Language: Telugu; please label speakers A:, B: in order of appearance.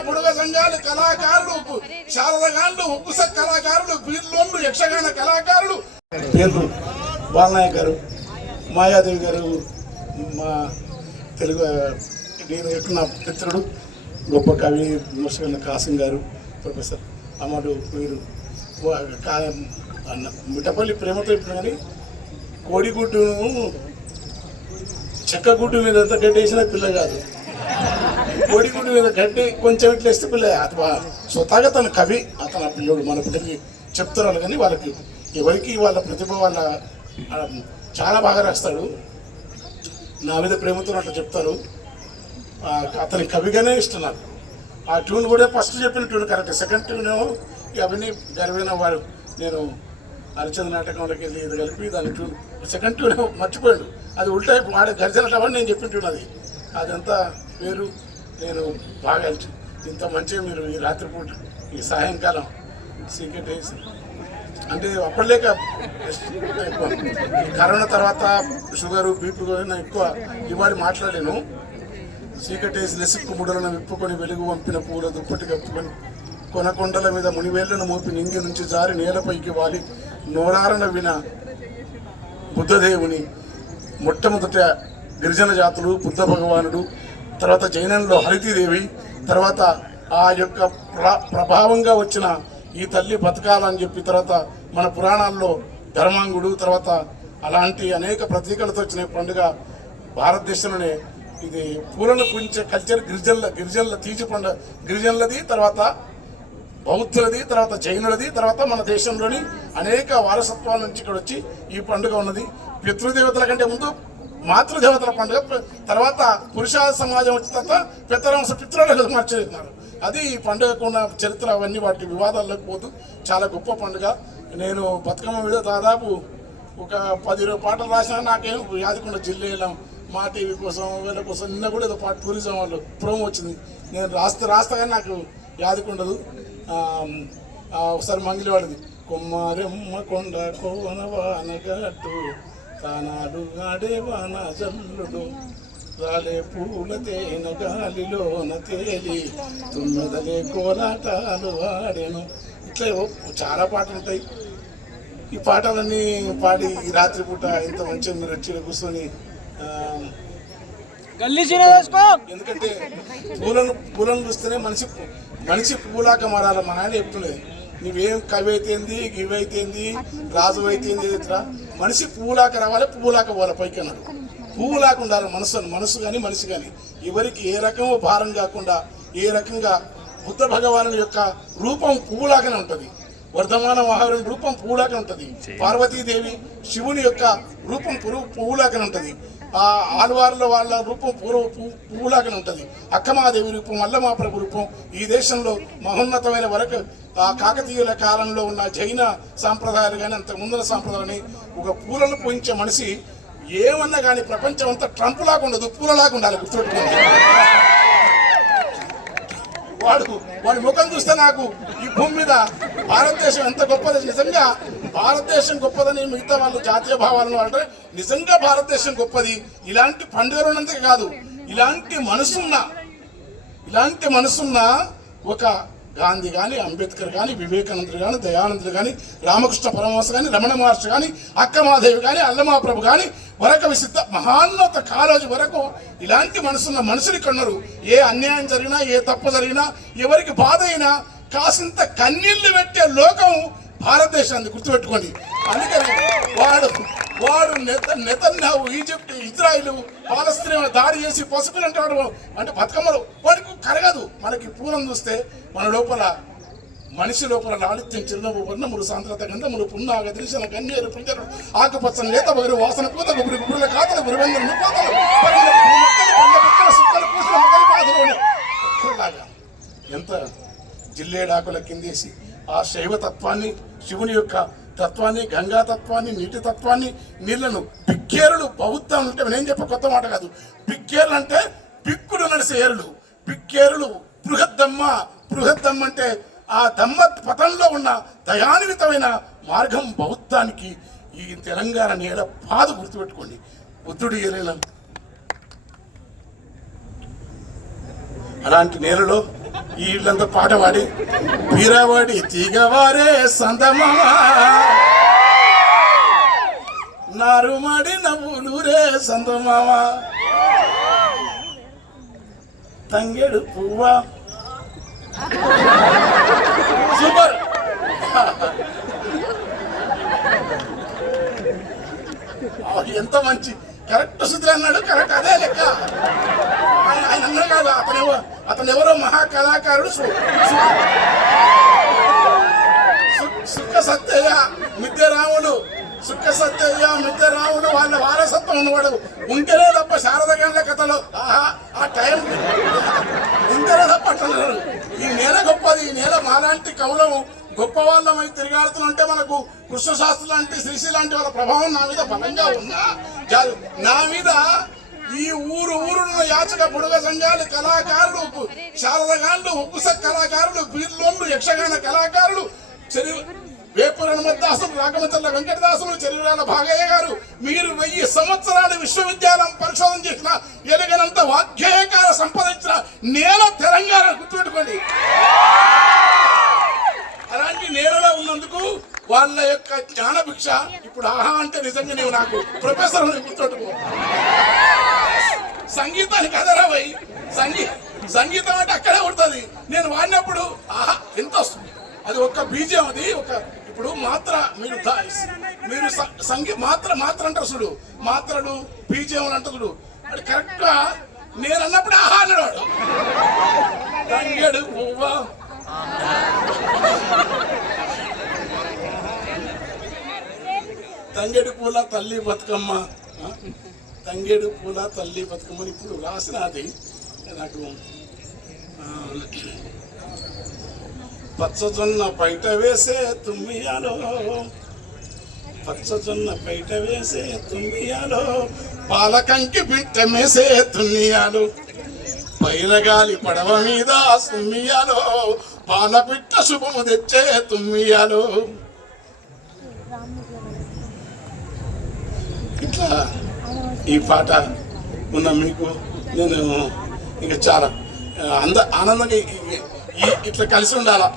A: బుడగ సంఘాలు కళాకారులు ఉప్పు- శారదగాళ్ళు ఉప్పుస కళాకారులు బీర్లోన్లు యక్షగాన కళాకారులు. పేర్లు బాలనాయక్ గారు మాయాదేవి గారు మా తెలుగు నేను ఎక్కువ మిత్రుడు గొప్ప కవి విమర్శకున్న కాసిం గారు ప్రొఫెసర్ అమ్మడు వీరు. అన్న మిఠపల్లి ప్రేమతో ఇప్పుడు కానీ కోడిగుడ్డును చెక్క గుడ్డు మీద ఎంత గడ్డేసిన పిల్ల కాదు. కోడిగుడ్డు మీద గడ్డి కొంచెం ఇట్లా వేస్తే పిల్ల స్వతహాగా తన కవి అతను ఆ పిల్లోడు మన పిల్లకి చెప్తున్నారు కానీ వాళ్ళకి ఎవరికి వాళ్ళ ప్రతిభ వాళ్ళ చాలా బాగా రాస్తాడు. నా మీద ప్రేమతో అట్లా చెప్తారు. అతని కవిగానే ఇష్టం నాకు. ఆ ట్యూన్ కూడా ఫస్ట్ చెప్పిన ట్యూన్ కరెక్ట్ సెకండ్ ట్యూన్ ఏమో అవన్నీ గర్వైన వాడు నేను హరిచంద్ర నాటకంలోకి వెళ్ళి ఇది కలిపి దాని ట్యూన్ సెకండ్ ట్యూన్ ఏమో మర్చిపోయాడు. అది ఉల్టా వాడు గర్జన టవని నేను చెప్పిన ట్యూన్ అది. అదంతా వేరు. నేను బాగా ఇంత మంచిగా మీరు ఈ రాత్రిపూట ఈ సాయంకాలం సీక్రెట్ వేసి అంటే అప్పటిలేక ఎక్కువ. ఈ కరోనా తర్వాత షుగరు బీపీ నేను ఎక్కువ ఇవాళ మాట్లాడాను. చీకటేసి నెసుక్కు ముడలను విప్పుకొని వెలుగు పంపిన పూల దుప్పటి కప్పుకొని కొనకొండల మీద మునివేళ్ళను మోపి నింగి నుంచి జారి నేలపైకి వాలి నోరారన విన బుద్ధదేవుని. మొట్టమొదట గిరిజన జాతులు బుద్ధ భగవానుడు తర్వాత జైనంలో హరితీదేవి తర్వాత ఆ యొక్క ప్ర- ప్రభావంగా వచ్చిన ఈ తల్లి బతకాలని చెప్పి తర్వాత మన పురాణాల్లో ధర్మాంగుడు తర్వాత అలాంటి అనేక ప్రతీకలతో వచ్చిన పండుగ భారతదేశంలోనే ఇది పూలను పూజించే కల్చర్ గిరిజనుల గిరిజనుల తీజి పండుగ గిరిజనులది తర్వాత బౌద్ధులది తర్వాత జైనులది తర్వాత మన దేశంలోని అనేక వారసత్వాల నుంచి ఇక్కడ వచ్చి ఈ పండుగ ఉన్నది. పితృదేవతల కంటే ముందు మాతృదేవతల పండుగ తర్వాత పురుష సమాజం వచ్చిన తర్వాత పితరంశ పితృలకు మార్చేస్తున్నారు. అది ఈ పండుగకు ఉన్న చరిత్ర అవన్నీ వాటి వివాదాల్లోకి పోతూ చాలా గొప్ప పండుగ. నేను బతుకమ్మ మీద దాదాపు ఒక పది ఇరవై పాటలు రాసినా నాకేం యాదకుండా జిల్లేలం మా టీవీ కోసం వీళ్ళ కోసం నిన్న కూడా ఏదో పాట టూరిజం వాళ్ళు ప్రోమో వచ్చింది. నేను రాస్తా రాస్తా కానీ నాకు యాదకుండదు ఒకసారి మంగిలి వాడిది కొమ్మారెమ్మ కొండ కోనవానగట్టు తానాడు గాడే వాన జల్లుడు రాలే పూల తేన గాలిలోన తేలి తుమ్మెదలే కోలాటాలు వాడెను ఇట్లా చాలా పాటలు ఉంటాయి. ఈ పాటలన్నీ పాడి ఈ రాత్రిపూట ఇంత మంచిగా మీరు వచ్చి కూర్చొని ఎందుకంటే పూలను పూలను చూస్తేనే మనిషి మనిషి పూలాక మారాలి. మా నాయన చెప్తుండేది నువ్వేం కవి అయితేంది గివి అయితేంది రాజు అయితేంది ఇట్లా మనిషి పూలాక రావాలి పువ్వులాక పోవాలి పైకి అన్నాడు పువ్వులాక ఉండాలి మనసు మనసు కానీ మనిషి కానీ ఎవరికి ఏ రకము భారం కాకుండా ఏ రకంగా బుద్ధ భగవాను యొక్క రూపం పువ్వులాగానే ఉంటుంది. వర్ధమాన మహారుని రూపం పువ్వులాగా ఉంటుంది. పార్వతీదేవి శివుని యొక్క రూపం పువ్వులాగానే ఉంటుంది. ఆ వాళ్ళ రూపం పూర్వ పువ్వు- పువ్వులాగానే ఉంటుంది. అక్కమాదేవి రూపం అల్లమా రూపం ఈ దేశంలో మహోన్నతమైన వరకు ఆ కాకతీయుల కాలంలో ఉన్న జైన సాంప్రదాయాలు కానీ అంత ముందుల సాంప్రదాయాన్ని ఒక పూలను పూజించే మనిషి ఏమన్నా కానీ ప్రపంచం అంతా ట్రంప్ లాగా ఉండదు పూలలాగా ఉండాలి గుర్తుపెట్టుకోండి. వాడు వాడి ముఖం చూస్తే నాకు ఈ భూమి మీద భారతదేశం ఎంత గొప్పది? నిజంగా భారతదేశం గొప్పదని మిగతా వాళ్ళు జాతీయ భావాలను అంటే నిజంగా భారతదేశం గొప్పది. ఇలాంటి పండుగలు కాదు ఇలాంటి మనసున్న ఇలాంటి మనసున్న ఒక గాంధీ కానీ అంబేద్కర్ కానీ వివేకానందుడు కానీ దయానందుడు కానీ రామకృష్ణ పరమహంస కానీ రమణ మహర్షి కానీ అక్కమాదేవి కానీ అల్లమాప్రభు కానీ వరక విశుద్ధ మహాన్నత కాలేజీ వరకు ఇలాంటి మనసున్న మనుషులు ఇక్కడ ఏ అన్యాయం జరిగినా ఏ తప్పు జరిగినా ఎవరికి బాధ అయినా కాసింత కన్నీళ్ళు పెట్టే లోకం భారతదేశాన్ని గుర్తుపెట్టుకోండి. అందుకని వాడు వాడు నెత నెతన్యావు ఈజిప్ట్ ఇజ్రాయిల్ పాలస్తీన్ దాడి చేసి పసుపులు అంటే వాడు అంటే బతుకమ్మలు. వాడికి కరగదు. మనకి పూలం చూస్తే మన లోపల మనిషి లోపల లాలిత్యం చిరునవ్వు వర్ణములు సాంద్రత గంధములు పున్నాగ దృశ్యన కన్యేరు పింజరు ఆకుపచ్చని లేత బగురు వాసన కూత గురి గురుల కాతలు గురువెందరు సుక్కలు పూసిన ఒక్కలాగా ఎంత జిల్లేడాకుల కిందేసి ఆ శైవతత్వాన్ని శివుని యొక్క తత్వాన్ని గంగా తత్వాన్ని నీటి తత్వాన్ని నీళ్ళను పిక్కేరులు బౌద్ధం అంటే నేను చెప్పే కొత్త మాట కాదు. పిక్కేరులు అంటే పిక్కుడు నడిసే ఏరులు. పిక్కేరులు బృహద్దమ్మ. బృహద్దమ్మ అంటే ఆ దమ్మత్ పథంలో ఉన్న దయాన్వితమైన మార్గం బౌద్ధానికి ఈ తెలంగాణ నేల బాధ గుర్తుపెట్టుకోండి. బుద్ధుడు ఏలేన అలాంటి నేలలో వీళ్ళంతా పాట పాడి వీరవాడి తీగవారే సందమామ నారుమాడి నవ్వులూరే సందమావా తంగెడు పువ్వా సూపర్. ఎంత మంచి. కరెక్ట్ సుధీర్ అన్నాడు కరెక్ట్ అదే లెక్క. ఆయన ఆయన అన్నాడు కాదు అతను అతను ఎవరో మహా కళాకారుడు సుక్క సత్యయ్య మిద్దె రాముడు సుక్క సత్యయ్య మిద్దె రాముడు వాళ్ళ వారసత్వం ఉన్నవాడు. ఉంటేనే తప్ప శారద గండ్ల కథలు ఆహా ఆ టైం ఉంటేనే తప్ప అంటున్నారు ఈ నేల గొప్పది ఈ నేల మాలాంటి కవులం గొప్ప వాళ్ళమై తిరగాడుతుంటే మనకు కృష్ణశాస్త్రి లాంటి శ్రీశ్రీ లాంటి వాళ్ళ ప్రభావం నా మీద బలంగా ఉన్నా నా మీద ఈ ఊరు ఊరున్న యాచక బుడగ సంఘాలు కళాకారులు శారదగాళ్ళు శారదగాండ్లు ఉప్పుస కళాకారులు బీర్లోన్లు యక్షగాన కళాకారులు చెరి వేపూరు హనుమద్దాసులు రాఘవచల్ల వెంకటదాసులు చెరివిరాల భాగయ్య గారు మీరు వెయ్యి సంవత్సరాల విశ్వవిద్యాలయం పరిశోధన చేసిన ఎలుగనంత వాగ్గేయకార సంపాదించిన నేల తెలంగాణ గుర్తుపెట్టుకోండి. అలాంటి నేలలో ఉన్నందుకు వాళ్ళ యొక్క జ్ఞానభిక్ష ఇప్పుడు ఆహా అంటే నిజంగా నీవు నాకు ప్రొఫెసర్ అని గుర్తుపెట్టుకో సంగీతానికి అదరావై సంగీ సంగీతం అంటే అక్కడే ఉంటుంది నేను వాడినప్పుడు ఆహా ఎంత వస్తుంది? అది ఒక బీజం అది ఒక ఇప్పుడు మాత్ర మీరు మీరు సంగీ మాత్ర మాత్ర అంటారు చూడు. మాత్రలు బీజేములు అంటారు చూడు. అది కరెక్ట్గా నేను అన్నప్పుడు ఆహా అన్నాడు తంగడు పువ్వా. తంగేడు పూల తల్లి బతుకమ్మ. తంగేడు పూల తల్లి బతుకమ్మని ఇప్పుడు రాసిన అది నాకు పచ్చజొన్న పైట వేసే తుమ్మియాలో. పచ్చజొన్న పైట వేసే తుమ్మియాలో. పాలకంకి బిట్ట మేసే తుమ్మియాలు. పైరగాలి పడవ మీద సుమ్మియాలో పాలపిట్ట శుభము తెచ్చే తుమ్మియాలో. ఇట్లా ఈ పాట ఉన్న మీకు నేను ఇంకా చాలా అంద ఆనందంగా ఇట్లా కలిసి ఉండాలా?